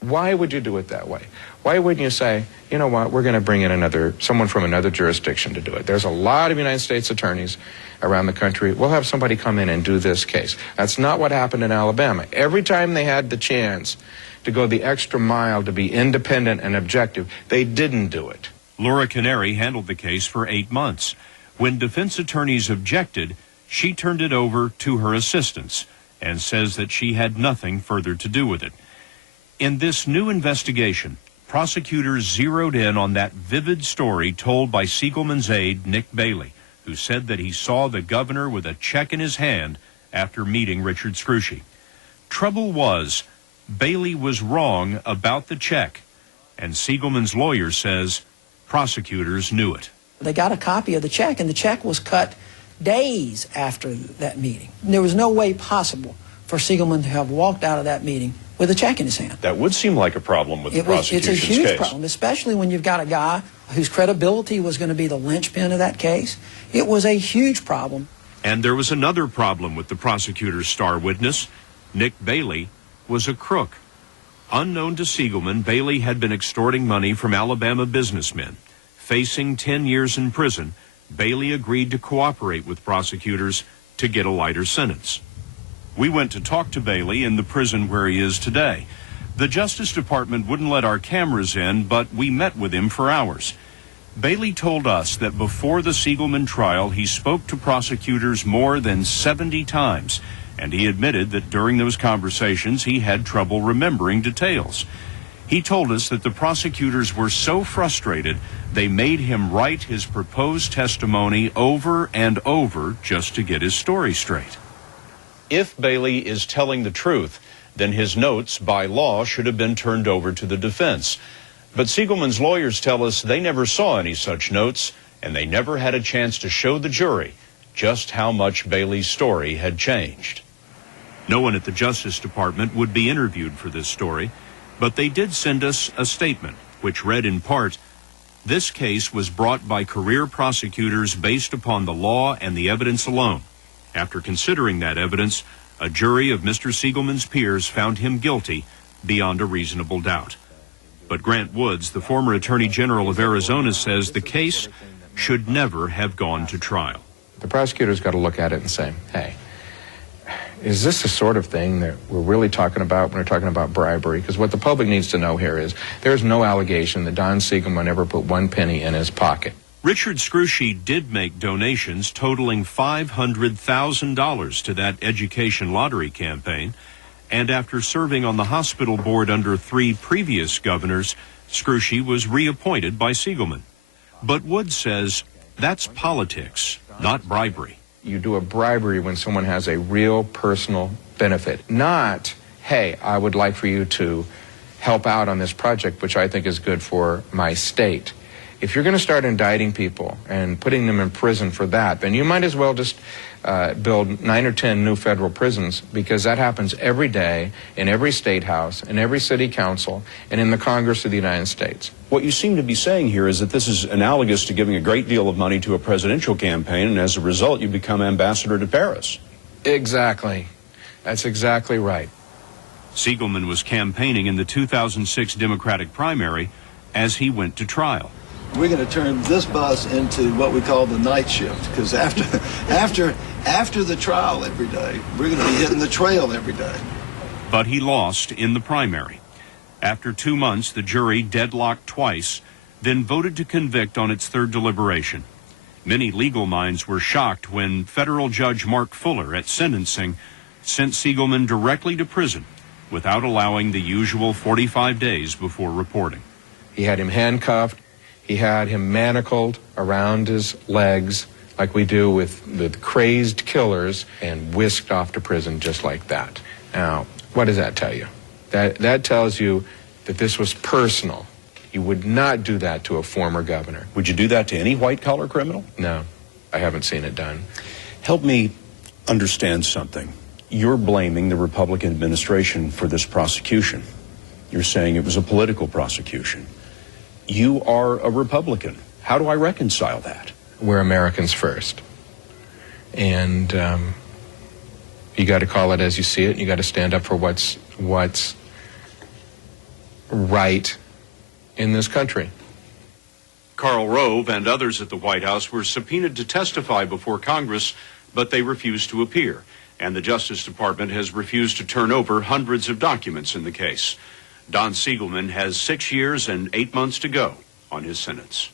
Why would you do it that way? Why wouldn't you say, you know what, we're going to bring in someone from another jurisdiction to do it? There's a lot of United States attorneys around the country. We'll have somebody come in and do this case. That's not what happened in Alabama. Every time they had the chance to go the extra mile to be independent and objective, they didn't do it. Laura Canary handled the case for 8 months. When defense attorneys objected, she turned it over to her assistants and says that she had nothing further to do with it. In this new investigation, prosecutors zeroed in on that vivid story told by Siegelman's aide, Nick Bailey, who said that he saw the governor with a check in his hand after meeting Richard Scrushy. Trouble was, Bailey was wrong about the check, and Siegelman's lawyer says prosecutors knew it. They got a copy of the check, and the check was cut days after that meeting. There was no way possible for Siegelman to have walked out of that meeting with a check in his hand. That would seem like a problem with the prosecution's case. It's a huge problem, especially when you've got a guy whose credibility was going to be the linchpin of that case. It was a huge problem. And there was another problem with the prosecutor's star witness. Nick Bailey was a crook. Unknown to Siegelman, Bailey had been extorting money from Alabama businessmen. Facing 10 years in prison, Bailey agreed to cooperate with prosecutors to get a lighter sentence. We went to talk to Bailey in the prison where he is today. The Justice Department wouldn't let our cameras in, but we met with him for hours. Bailey told us that before the Siegelman trial, he spoke to prosecutors more than 70 times, and he admitted that during those conversations he had trouble remembering details. He told us that the prosecutors were so frustrated they made him write his proposed testimony over and over just to get his story straight. If Bailey is telling the truth, then his notes, by law, should have been turned over to the defense. But Siegelman's lawyers tell us they never saw any such notes, and they never had a chance to show the jury just how much Bailey's story had changed. No one at the Justice Department would be interviewed for this story, but they did send us a statement, which read in part, "This case was brought by career prosecutors based upon the law and the evidence alone. After considering that evidence, a jury of Mr. Siegelman's peers found him guilty beyond a reasonable doubt." But Grant Woods, the former Attorney General of Arizona, says the case should never have gone to trial. The prosecutor's got to look at it and say, hey, is this the sort of thing that we're really talking about when we're talking about bribery? Because what the public needs to know here is there's no allegation that Don Siegelman ever put one penny in his pocket. Richard Scrushy did make donations totaling $500,000 to that education lottery campaign, and after serving on the hospital board under 3 previous governors, Scrushy was reappointed by Siegelman. But Woods says that's politics, not bribery. You do a bribery when someone has a real personal benefit, not, hey, I would like for you to help out on this project, which I think is good for my state. If you're going to start indicting people and putting them in prison for that, then you might as well just build 9 or 10 new federal prisons, because that happens every day in every state house, in every city council, and in the Congress of the United States. What you seem to be saying here is that this is analogous to giving a great deal of money to a presidential campaign, and as a result, you become ambassador to Paris. Exactly. That's exactly right. Siegelman was campaigning in the 2006 Democratic primary as he went to trial. We're going to turn this bus into what we call the night shift, because after the trial every day, we're going to be hitting the trail every day. But he lost in the primary. After 2 months, the jury deadlocked twice, then voted to convict on its third deliberation. Many legal minds were shocked when federal Judge Mark Fuller at sentencing sent Siegelman directly to prison without allowing the usual 45 days before reporting. He had him handcuffed. He had him manacled around his legs like we do with the crazed killers, and whisked off to prison just like that. Now, what does that tell you? That tells you that this was personal. You would not do that to a former governor. Would you do that to any white-collar criminal? No, I haven't seen it done. Help me understand something. You're blaming the Republican administration for this prosecution. You're saying it was a political prosecution. You are a Republican. How do I reconcile that? We're Americans first. And you got to call it as you see it. You got to stand up for what's right in this country. Karl Rove and others at the White House were subpoenaed to testify before Congress, but they refused to appear. And the Justice Department has refused to turn over hundreds of documents in the case. Don Siegelman has 6 years and 8 months to go on his sentence.